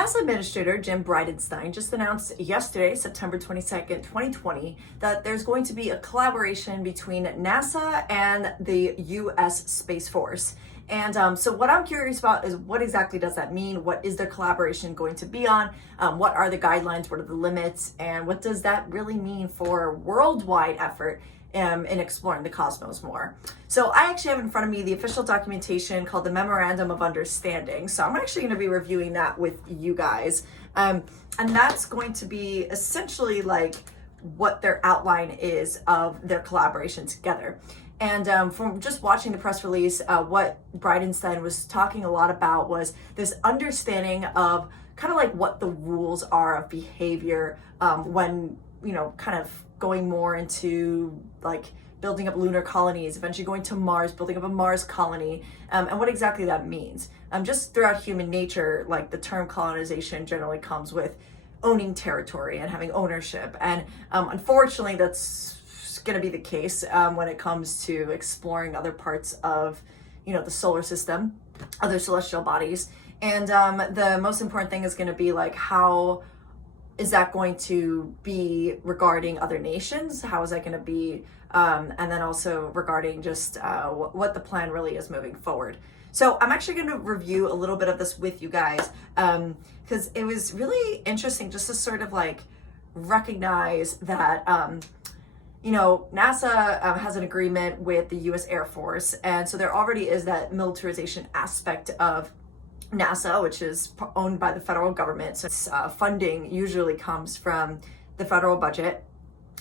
NASA Administrator Jim Bridenstine just announced yesterday, September 22nd, 2020, that there's going to be a collaboration between NASA and the U.S. Space Force. And so what I'm curious about is what exactly does that mean? What is their collaboration going to be on? What are the guidelines? What are the limits? And what does that really mean for worldwide effort in exploring the cosmos more? So I actually have in front of me the official documentation called the Memorandum of Understanding. So I'm actually going to be reviewing that with you guys. And that's going to be essentially like what their outline is of their collaboration together. And from just watching the press release, what Bridenstine was talking a lot about was this understanding of kind of like what the rules are of behavior when, kind of going more into like building up lunar colonies, eventually going to Mars, building up a Mars colony, and what exactly that means. Just throughout human nature, like the term colonization generally comes with owning territory and having ownership. And unfortunately, that's going to be the case when it comes to exploring other parts of, the solar system, other celestial bodies. And the most important thing is going to be like, how is that going to be regarding other nations? How is that going to be? And then also regarding just what the plan really is moving forward. So I'm actually going to review a little bit of this with you guys because it was really interesting just to sort of like recognize that, NASA has an agreement with the U.S. Air Force. And so there already is that militarization aspect of NASA, which is owned by the federal government. So its funding usually comes from the federal budget.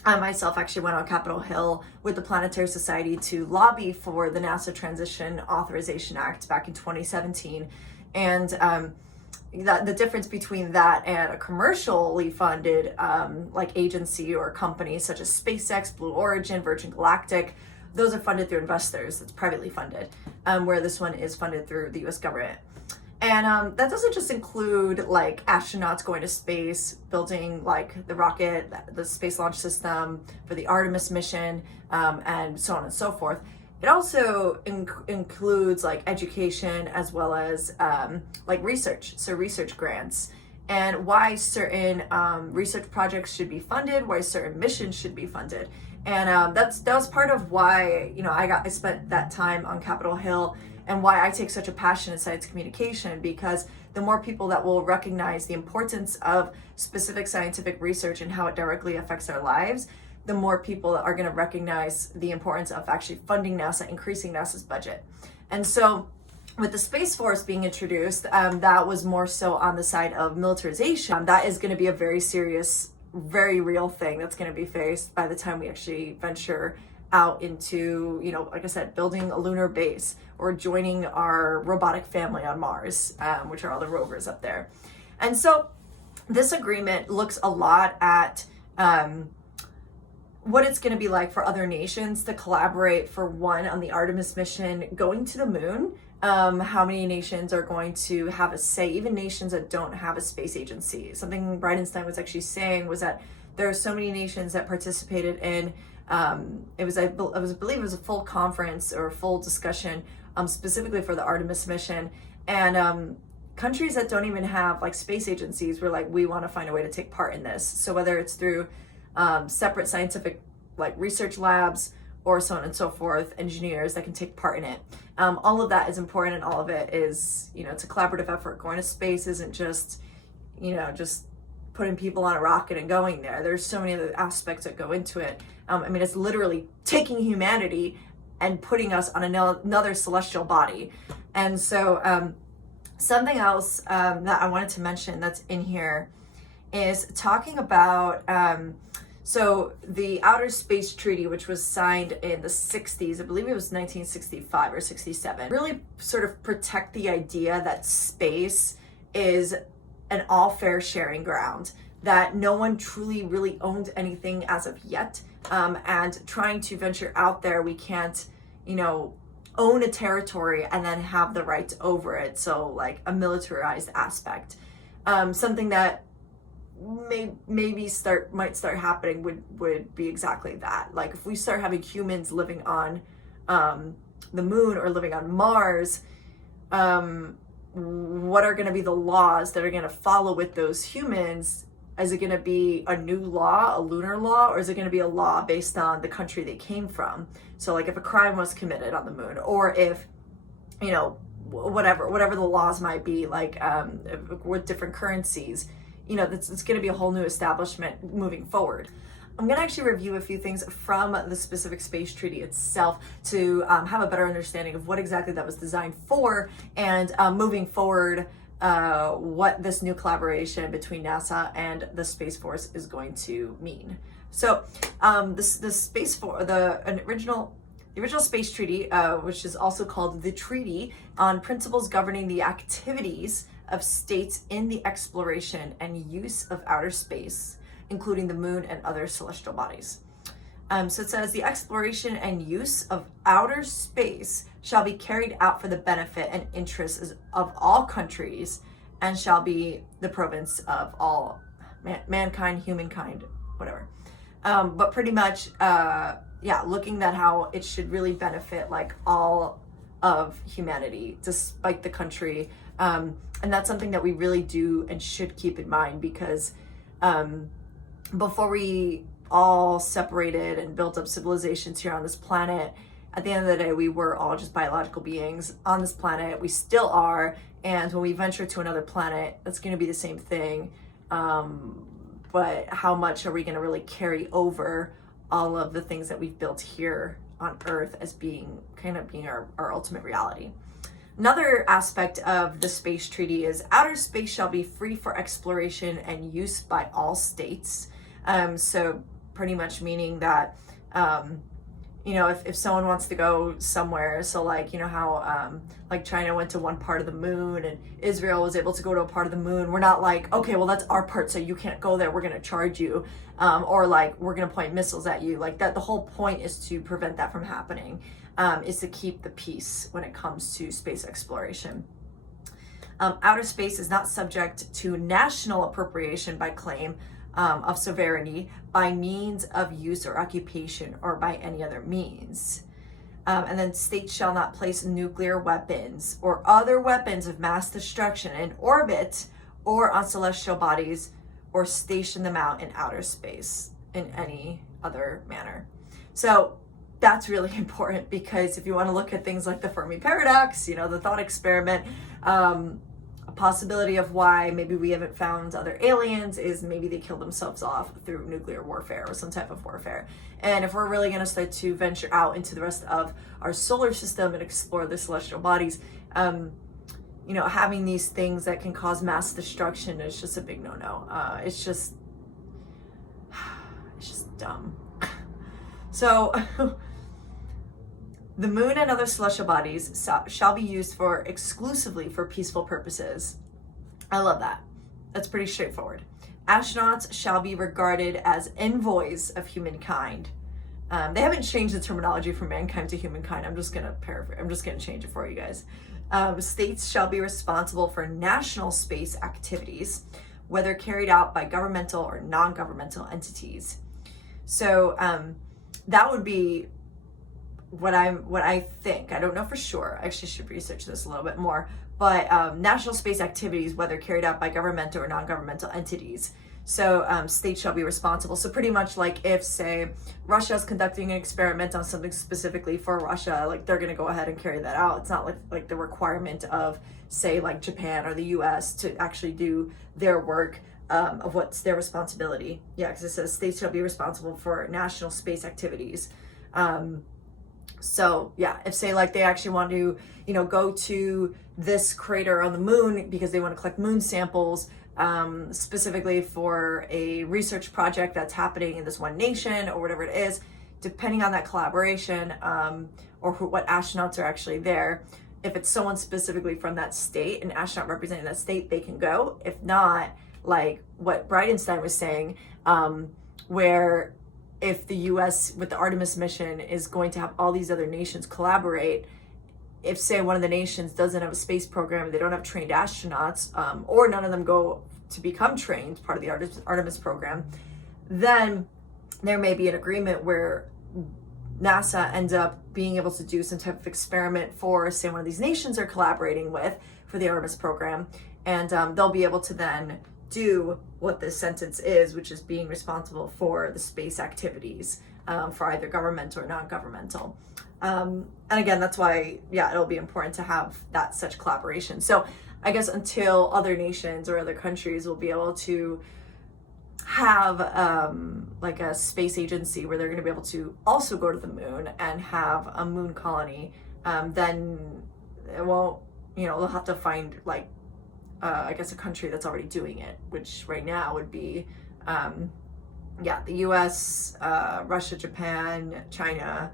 I myself actually went on Capitol Hill with the Planetary Society to lobby for the NASA Transition Authorization Act back in 2017. And the difference between that and a commercially funded like agency or company such as SpaceX, Blue Origin, Virgin Galactic, those are funded through investors. It's privately funded, where this one is funded through the U.S. government. And that doesn't just include like astronauts going to space, building like the rocket, the space launch system for the Artemis mission, and so on and so forth. It also includes like education as well as like research, so research grants, and why certain research projects should be funded, why certain missions should be funded. And that was part of why I spent that time on Capitol Hill, and why I take such a passion in science communication, because the more people that will recognize the importance of specific scientific research and how it directly affects their lives, the more people are going to recognize the importance of actually funding NASA, increasing NASA's budget. And so with the Space Force being introduced, that was more so on the side of militarization. That is going to be a very serious, very real thing that's going to be faced by the time we actually venture out into, like I said, building a lunar base or joining our robotic family on Mars, which are all the rovers up there. And so this agreement looks a lot at what it's going to be like for other nations to collaborate, for one, on the Artemis mission, going to the moon. How many nations are going to have a say, even nations that don't have a space agency. Something Bridenstine was actually saying was that there are so many nations that participated in, I believe it was a full conference or a full discussion specifically for the Artemis mission. And countries that don't even have like space agencies were like, we want to find a way to take part in this. So whether it's through separate scientific like research labs or so on and so forth, engineers that can take part in it. All of that is important, and all of it is, it's a collaborative effort. Going to space isn't just, just putting people on a rocket and going there. There's so many other aspects that go into it. It's literally taking humanity and putting us on another celestial body. And so something else that I wanted to mention that's in here is talking about so the Outer Space Treaty, which was signed in the 60s, I believe it was 1965 or 67, really sort of protect the idea that space is an all fair sharing ground, that no one truly really owned anything as of yet. And trying to venture out there, we can't, own a territory and then have the rights over it. So like a militarized aspect, something that might start happening would be exactly that. Like if we start having humans living on the moon or living on Mars, what are going to be the laws that are going to follow with those humans? Is it going to be a new law, a lunar law, or is it going to be a law based on the country they came from? So like if a crime was committed on the moon, or if, you know, whatever the laws might be, like with different currencies, you know, it's going to be a whole new establishment moving forward. I'm going to actually review a few things from the specific space treaty itself to have a better understanding of what exactly that was designed for, and moving forward, what this new collaboration between NASA and the Space Force is going to mean. So the original space treaty, which is also called the Treaty on Principles Governing the Activities of States in the Exploration and Use of Outer Space, including the moon and other celestial bodies. So it says the exploration and use of outer space shall be carried out for the benefit and interests of all countries, and shall be the province of all mankind, humankind, whatever. But pretty much, looking at how it should really benefit like all of humanity, despite the country. And that's something that we really do and should keep in mind, because before we all separated and built up civilizations here on this planet, at the end of the day, we were all just biological beings on this planet. We still are. And when we venture to another planet, that's going to be the same thing. But how much are we going to really carry over all of the things that we've built here on Earth as being our ultimate reality? Another aspect of the space treaty is outer space shall be free for exploration and use by all states. So pretty much meaning that, if someone wants to go somewhere, so like, you know how like China went to one part of the moon and Israel was able to go to a part of the moon, we're not like, okay, well that's our part, so you can't go there, we're going to charge you, or like we're going to point missiles at you. Like that, the whole point is to prevent that from happening, is to keep the peace when it comes to space exploration. Outer space is not subject to national appropriation by claim of sovereignty by means of use or occupation, or by any other means. And then states shall not place nuclear weapons or other weapons of mass destruction in orbit or on celestial bodies, or station them out in outer space in any other manner. So that's really important, because if you want to look at things like the Fermi paradox, the thought experiment, a possibility of why maybe we haven't found other aliens is maybe they killed themselves off through nuclear warfare or some type of warfare. And if we're really going to start to venture out into the rest of our solar system and explore the celestial bodies, having these things that can cause mass destruction is just a big no-no. It's just dumb. So the moon and other celestial bodies shall be used exclusively for peaceful purposes. I love that. That's pretty straightforward. Astronauts shall be regarded as envoys of humankind. They haven't changed the terminology from mankind to humankind. I'm just gonna paraphrase. I'm just gonna change it for you guys. States shall be responsible for national space activities, whether carried out by governmental or non-governmental entities. So that would be what I think. I don't know for sure. I actually should research this a little bit more. But national space activities, whether carried out by governmental or non-governmental entities. So states shall be responsible. So pretty much like if, say, Russia is conducting an experiment on something specifically for Russia, like they're going to go ahead and carry that out. It's not like the requirement of, say, like Japan or the US to actually do their work of what's their responsibility. Yeah, because it says states shall be responsible for national space activities. So yeah, if say like they actually want to, go to this crater on the moon because they want to collect moon samples, specifically for a research project that's happening in this one nation or whatever it is, depending on that collaboration, or what astronauts are actually there. If it's someone specifically from that state, an astronaut representing that state, they can go. If not, like what Bridenstine was saying, where if the US with the Artemis mission is going to have all these other nations collaborate, if say one of the nations doesn't have a space program, they don't have trained astronauts, or none of them go to become trained, part of the Artemis program, then there may be an agreement where NASA ends up being able to do some type of experiment for, say, one of these nations they're collaborating with for the Artemis program. And they'll be able to then do what this sentence is, which is being responsible for the space activities for either government or non-governmental. And again, that's why, yeah, it'll be important to have that such collaboration. So I guess until other nations or other countries will be able to have like a space agency where they're going to be able to also go to the moon and have a moon colony, then it won't, they'll have to find like, I guess a country that's already doing it, which right now would be, the US, Russia, Japan, China,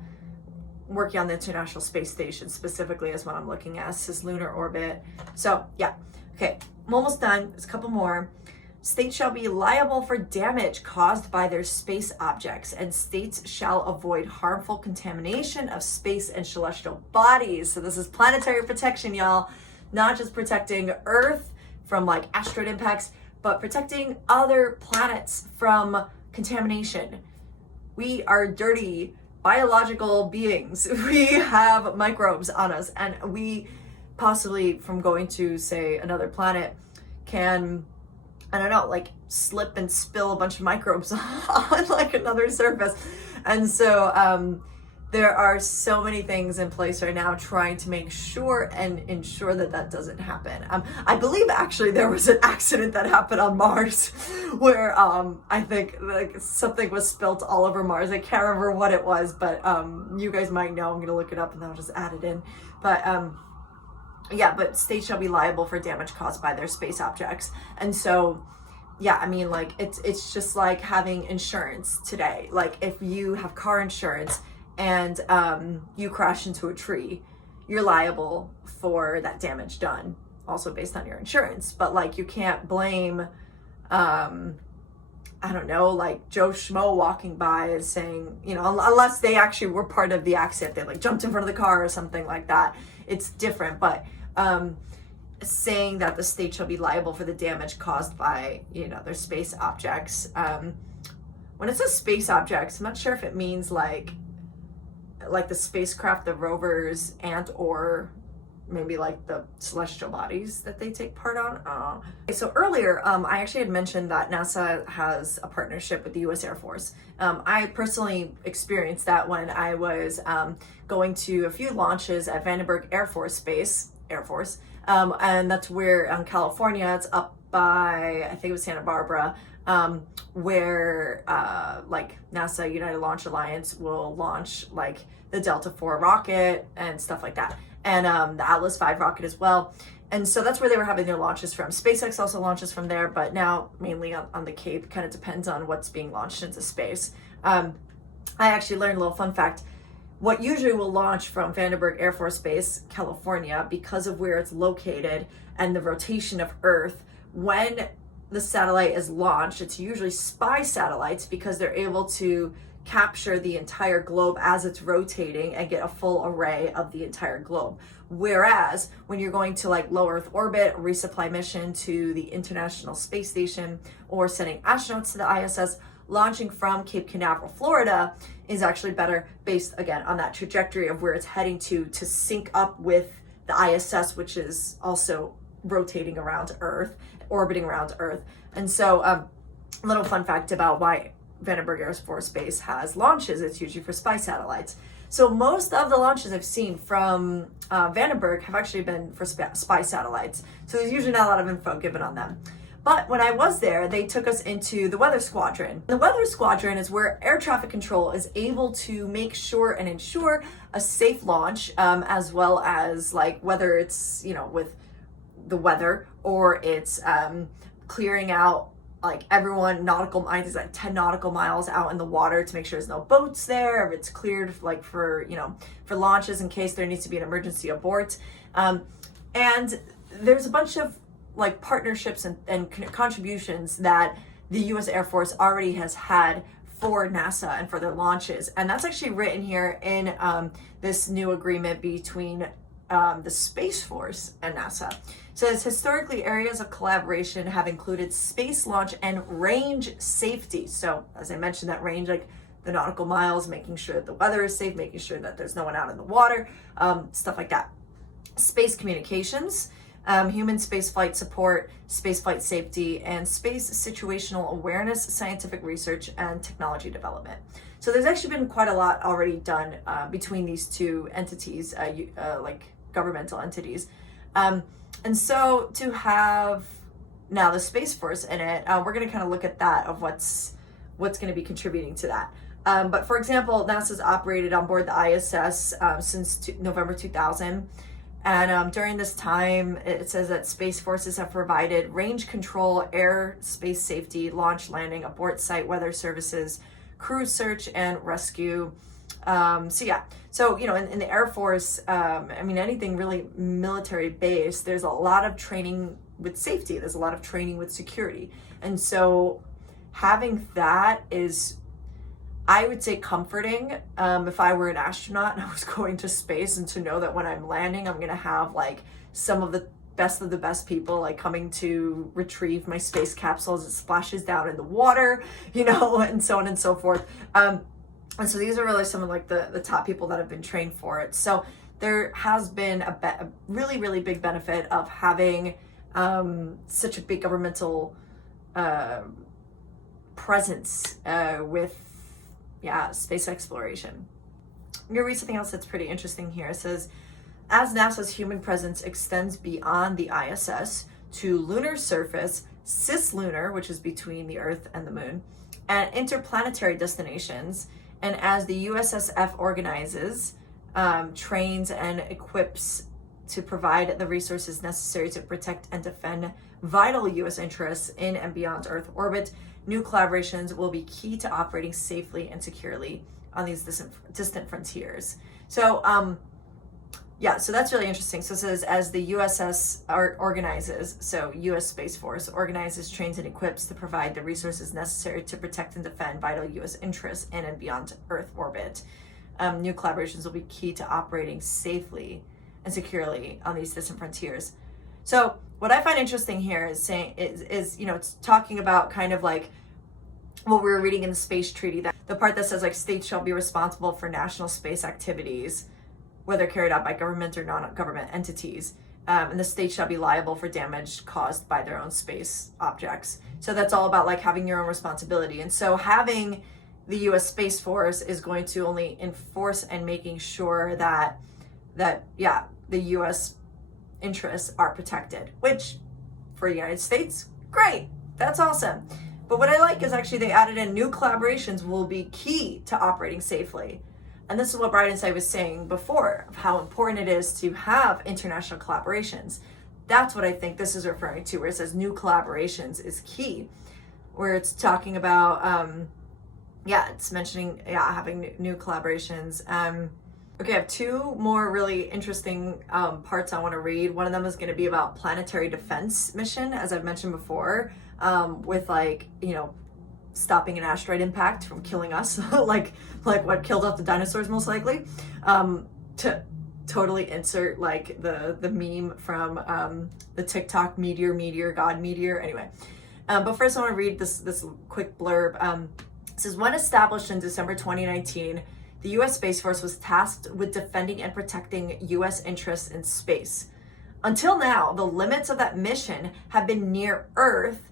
working on the International Space Station specifically is what I'm looking at, cislunar orbit. So yeah, okay, I'm almost done. There's a couple more. States shall be liable for damage caused by their space objects, and states shall avoid harmful contamination of space and celestial bodies. So this is planetary protection, y'all. Not just protecting Earth from like asteroid impacts, but protecting other planets from contamination. We are dirty biological beings. We have microbes on us, and we possibly, from going to, say, another planet, can, I don't know, like slip and spill a bunch of microbes on like another surface. And so there are so many things in place right now trying to make sure and ensure that that doesn't happen. I believe actually there was an accident that happened on Mars where I think like something was spilt all over Mars. I can't remember what it was, but you guys might know. I'm gonna look it up and then I'll just add it in. But but states shall be liable for damage caused by their space objects. And so yeah, I mean, like it's just like having insurance today. Like if you have car insurance and you crash into a tree, you're liable for that damage done, also based on your insurance. But like you can't blame I don't know, like Joe Schmo walking by and saying, unless they actually were part of the accident, they like jumped in front of the car or something like that, it's different. But saying that the state shall be liable for the damage caused by their space objects, when it says space objects, I'm not sure if it means like the spacecraft, the rovers, and or maybe like the celestial bodies that they take part on. So earlier, I actually had mentioned that NASA has a partnership with the US Air Force. I personally experienced that when I was going to a few launches at Vandenberg Air Force Base, and that's where in California, it's up by, I think it was Santa Barbara, where like NASA United Launch Alliance will launch like the Delta IV rocket and stuff like that, and the Atlas V rocket as well. And so that's where they were having their launches from. SpaceX also launches from there, but now mainly on the Cape. Kind of depends on what's being launched into space. I actually learned a little fun fact. What usually will launch from Vandenberg Air Force Base, California, because of where it's located and the rotation of Earth, when the satellite is launched, it's usually spy satellites because they're able to capture the entire globe as it's rotating and get a full array of the entire globe. Whereas when you're going to like low Earth orbit, resupply mission to the International Space Station, or sending astronauts to the ISS, launching from Cape Canaveral, Florida is actually better based again on that trajectory of where it's heading to sync up with the ISS, which is also rotating around Earth, orbiting around Earth. And so a little fun fact about why Vandenberg Air Force Base has launches, it's usually for spy satellites. So most of the launches I've seen from Vandenberg have actually been for spy satellites. So there's usually not a lot of info given on them. But when I was there, they took us into the weather squadron. The weather squadron is where air traffic control is able to make sure and ensure a safe launch, as well as like whether it's, with the weather or it's clearing out like everyone nautical miles, like 10 nautical miles out in the water to make sure there's no boats there, if it's cleared like for launches in case there needs to be an emergency abort. And there's a bunch of like partnerships and contributions that the US Air Force already has had for NASA and for their launches. And that's actually written here in this new agreement between the Space Force and NASA. So it's historically areas of collaboration have included space launch and range safety. So as I mentioned, that range, like the nautical miles, making sure that the weather is safe, making sure that there's no one out in the water, stuff like that. Space communications, human spaceflight support, spaceflight safety, and space situational awareness, scientific research, and technology development. So there's actually been quite a lot already done between these two entities, like governmental entities. And so to have now the Space Force in it, we're going to kind of look at that, of what's going to be contributing to that. But for example, NASA's operated on board the ISS since November 2000. And during this time, it says that space forces have provided range control, air, space safety, launch, landing, abort site, weather services, crew search and rescue. So in the Air Force, anything really military based, there's a lot of training with safety. There's a lot of training with security. And so having that is, I would say, comforting if I were an astronaut and I was going to space, and to know that when I'm landing, I'm going to have like some of the best people like coming to retrieve my space capsule as it splashes down in the water, and so on and so forth. And so these are really some of like the top people that have been trained for it. So there has been a really, really big benefit of having such a big governmental presence with space exploration. I'm gonna read something else that's pretty interesting here. It says, as NASA's human presence extends beyond the ISS to lunar surface, cislunar, which is between the Earth and the Moon, and interplanetary destinations, and as the USSF organizes, trains, and equips to provide the resources necessary to protect and defend vital U.S. interests in and beyond Earth orbit, new collaborations will be key to operating safely and securely on these distant frontiers. So, so that's really interesting. So it says, as the USS organizes, so U.S. Space Force organizes, trains, and equips to provide the resources necessary to protect and defend vital U.S. interests in and beyond Earth orbit, new collaborations will be key to operating safely and securely on these distant frontiers. So what I find interesting here is it's talking about kind of like what we were reading in the space treaty, that the part that says like states shall be responsible for national space activities, whether carried out by government or non-government entities, and the state shall be liable for damage caused by their own space objects. So that's all about like having your own responsibility. And so having the U.S. Space Force is going to only enforce and making sure that the U.S. interests are protected, which for the United States, great, that's awesome. But what I like is actually they added in new collaborations will be key to operating safely. And this is what Bridenstine was saying before, of how important it is to have international collaborations. That's what I think this is referring to, where it says new collaborations is key, where it's talking about, it's mentioning, having new collaborations. Okay, I have two more really interesting parts I want to read. One of them is going to be about planetary defense mission, as I've mentioned before, with stopping an asteroid impact from killing us, like what killed off the dinosaurs most likely. To totally insert like the meme from the TikTok meteor, God meteor. Anyway, but first I want to read this quick blurb. It says, when established in December 2019, the U.S. Space Force was tasked with defending and protecting U.S. interests in space. Until now, the limits of that mission have been near Earth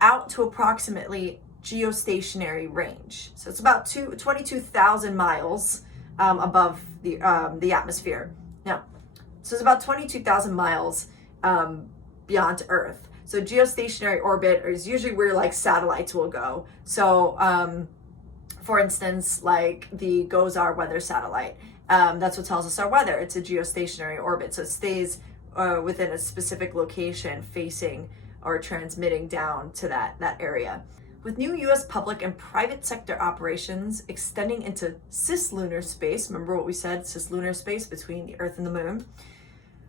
out to approximately geostationary range. So it's about 22,000 miles above the atmosphere. Now, so it's about 22,000 miles beyond Earth. So geostationary orbit is usually where like satellites will go. So for instance, like the GOES-R weather satellite, that's what tells us our weather. It's a geostationary orbit. So it stays within a specific location facing or transmitting down to that area. With new U.S. public and private sector operations extending into cislunar space, remember what we said, cislunar space between the Earth and the Moon,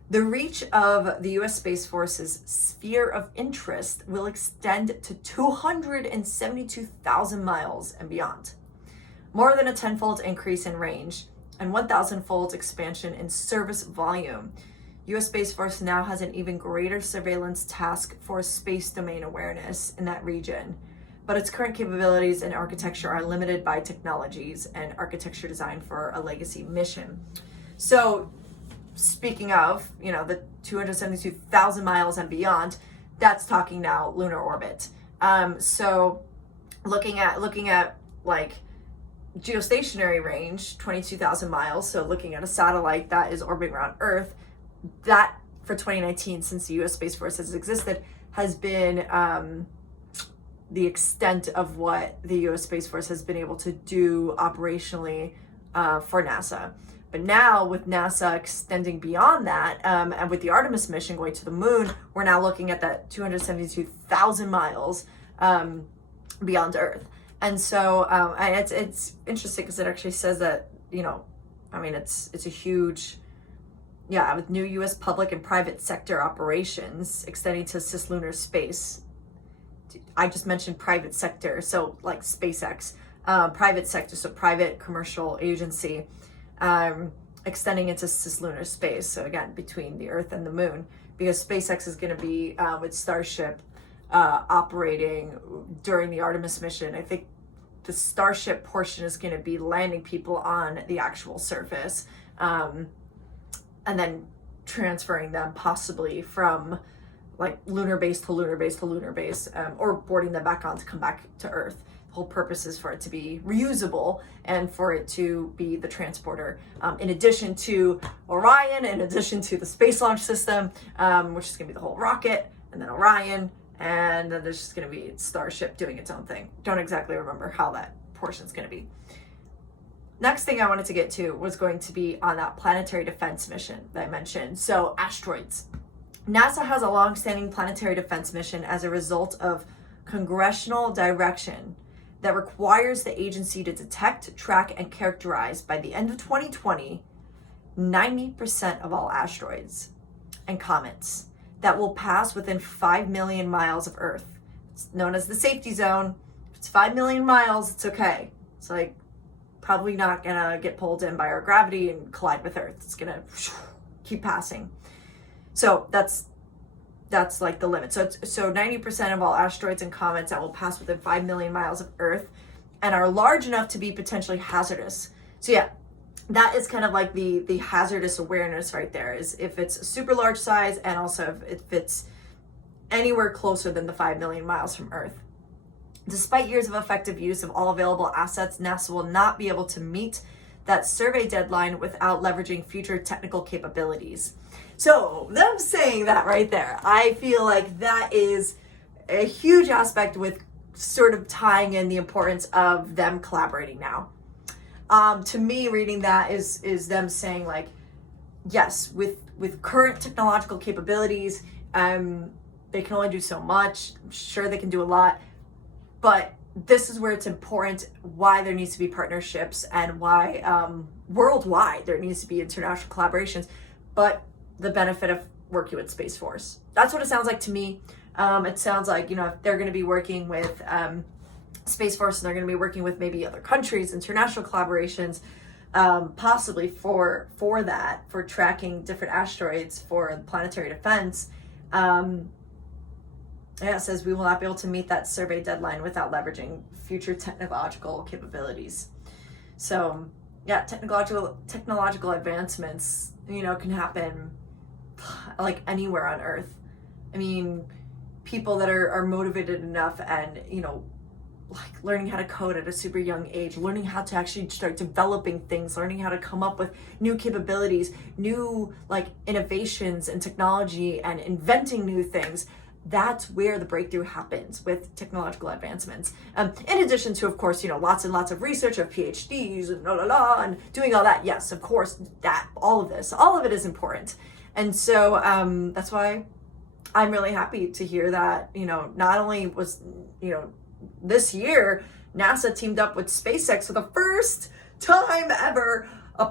the reach of the U.S. Space Force's sphere of interest will extend to 272,000 miles and beyond. More than a tenfold increase in range and 1,000-fold expansion in service volume. U.S. Space Force now has an even greater surveillance task for space domain awareness in that region. But its current capabilities and architecture are limited by technologies and architecture designed for a legacy mission. So speaking of, the 272,000 miles and beyond, that's talking now lunar orbit. So looking at like geostationary range, 22,000 miles. So looking at a satellite that is orbiting around Earth, that for 2019, since the U.S. Space Force has existed, has been the extent of what the U.S. Space Force has been able to do operationally for NASA. But now with NASA extending beyond that, and with the Artemis mission going to the moon, we're now looking at that 272,000 miles beyond Earth. And so it's interesting because it actually says that, it's a huge, with new U.S. public and private sector operations extending to cislunar space. I just mentioned private sector, so like SpaceX, private sector, so private commercial agency, extending into cislunar space. So again, between the Earth and the moon, because SpaceX is going to be with Starship operating during the Artemis mission. I think the Starship portion is going to be landing people on the actual surface, and then transferring them possibly from like lunar base to lunar base to lunar base, or boarding them back on to come back to Earth. The whole purpose is for it to be reusable and for it to be the transporter, in addition to Orion, in addition to the Space Launch System, which is going to be the whole rocket, and then Orion, and then there's just going to be Starship doing its own thing. Don't exactly remember how that portion is going to be. Next thing I wanted to get to was going to be on that planetary defense mission that I mentioned. So asteroids. NASA has a long-standing planetary defense mission as a result of congressional direction that requires the agency to detect, track, and characterize by the end of 2020, 90% of all asteroids and comets that will pass within 5 million miles of Earth. It's known as the safety zone. If it's 5 million miles, it's okay. It's like probably not gonna get pulled in by our gravity and collide with Earth. It's gonna keep passing. So that's like the limit. So 90% of all asteroids and comets that will pass within 5 million miles of Earth and are large enough to be potentially hazardous. So yeah, that is kind of like the hazardous awareness right there, is if it's a super large size, and also if it's anywhere closer than the 5 million miles from Earth. Despite years of effective use of all available assets, NASA will not be able to meet that survey deadline without leveraging future technical capabilities. So them saying that right there, I feel like that is a huge aspect with sort of tying in the importance of them collaborating now. To me, reading that is them saying like, yes, with current technological capabilities, they can only do so much. I'm sure they can do a lot, but this is where it's important, why there needs to be partnerships, and why worldwide there needs to be international collaborations, but the benefit of working with Space Force. That's what it sounds like to me. It sounds like, if they're going to be working with Space Force, and they're going to be working with maybe other countries, international collaborations, possibly for that, for tracking different asteroids for planetary defense. It says we will not be able to meet that survey deadline without leveraging future technological capabilities. So yeah, technological advancements, can happen like anywhere on Earth. I mean, people that are motivated enough and, like learning how to code at a super young age, learning how to actually start developing things, learning how to come up with new capabilities, new like innovations and technology, and inventing new things. That's where the breakthrough happens with technological advancements. In addition to, of course, lots and lots of research of PhDs and and doing all that. Yes, of course, all of it is important. And so that's why I'm really happy to hear that, not only was, this year, NASA teamed up with SpaceX for the first time ever, a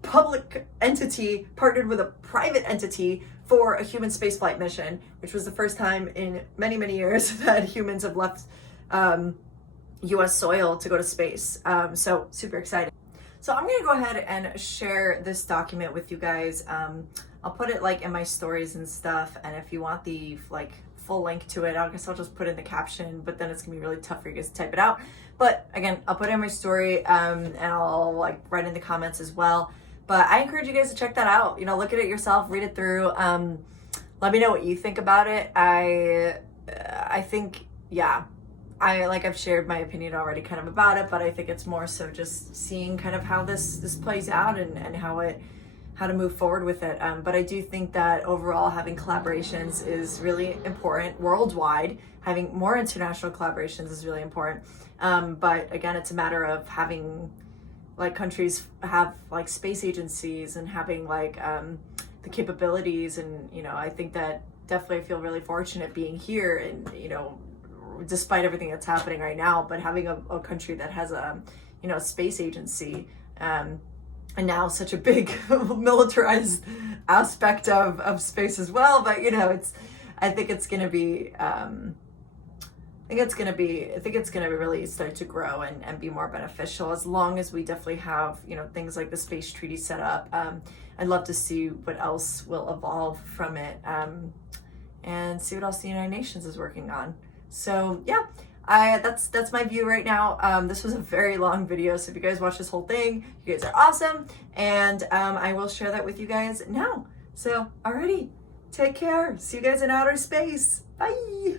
public entity partnered with a private entity for a human spaceflight mission, which was the first time in many, many years that humans have left US soil to go to space. So super excited. So I'm gonna go ahead and share this document with you guys. I'll put it like in my stories and stuff, and if you want the like full link to it, I guess I'll just put in the caption, but then it's gonna be really tough for you guys to type it out. But again, I'll put it in my story, and I'll like write in the comments as well. But I encourage you guys to check that out. You know, look at it yourself, read it through. Let me know what you think about it. I think, yeah, I've shared my opinion already kind of about it, but I think it's more so just seeing kind of how this plays out and how to move forward with it. But I do think that overall having collaborations is really important worldwide. Having more international collaborations is really important. But again, it's a matter of having like countries have like space agencies and having like the capabilities. And, you know, I think that definitely I feel really fortunate being here and, you know, despite everything that's happening right now, but having a country that has a, you know, a space agency, and now such a big militarized aspect of space as well. But, you know, I think it's going to be, I think it's going to really start to grow and be more beneficial as long as we definitely have, you know, things like the space treaty set up. I'd love to see what else will evolve from it, and see what else the United Nations is working on. So yeah, that's my view right now. This was a very long video, so if you guys watch this whole thing, you guys are awesome, and I will share that with you guys now. So alrighty, take care. See you guys in outer space. Bye.